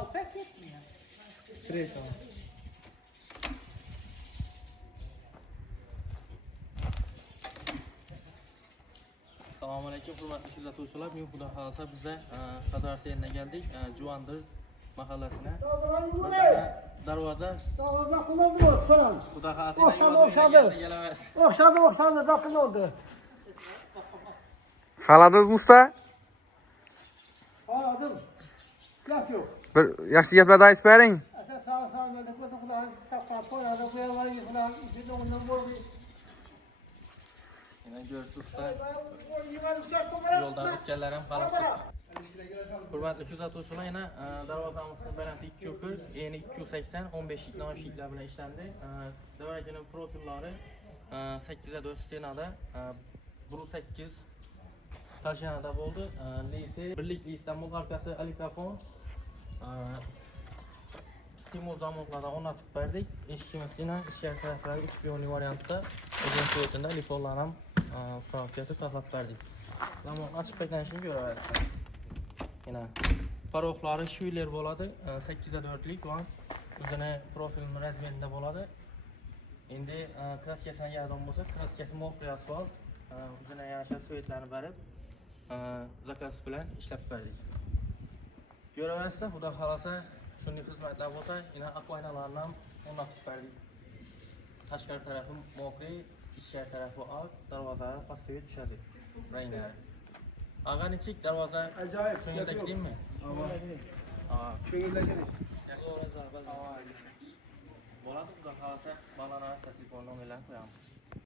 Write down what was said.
o pek yetmiyor. Straight on. Assalomu alaykum hurmatli kuzatuvchilar. Men Xudo xolasa biza Qadar yerine geldik. Juvandir mahallasine. Darvoza. Darvoza kullandı Osman. Xudo xolasa gelemez. Okşadı bakın oldu. Haladınız Musta? Anladım. Laf yok. Bir yaxshi gaplarni aytib bering. Sağ dedik bu kadar sakla koyardı bu yalan falan işte ondan böyle. Yine gördük usta. Yoldan o'tganlar ham halok. Hurmatli kuzatuvchilar, yana darvozamizning balandligi 240, eni 280, 15 lik noshliklar bilan ishlandi. Davragining profillari 8/4 stenada, 1/8 Tashanada bo'ldi. Lisi, birlik Istanbul halkasi alikrafon. Timur zamonlardan o'rnatib berdik. Eshikimiz yana ichkari taraflari uspiyonli variantda. O'zimiz o'rtada lifonlar ham frankiyada taxlab berdik. Zamon ochib qaytanishini ko'raverasiz. Yana paroxlari shuyler bo'ladi. 8/4lik va o'zini profil razmerida bo'ladi. Endi kraskasini yordam bo'lsa, kraskasi mo'qli asfalt, o'zini yarasha svetlarni berib, zakaz bilan ishlab berdik. Ko'raverasizlar, xudo xolasa shunday xizmatlar bo'lsa, yana aqvaynalarni ham o'rnatib berdik. Tashqari tarafi mo'qli, ichkari tarafi oq, darvozalar pastga tushadi. Ranglari. Ag'anichik darvoza Acayip. ko'ngildagi deymi? Şöyle Bo'ladi, xudo xolasa, balalar telefon nomerlarini qo'yamiz.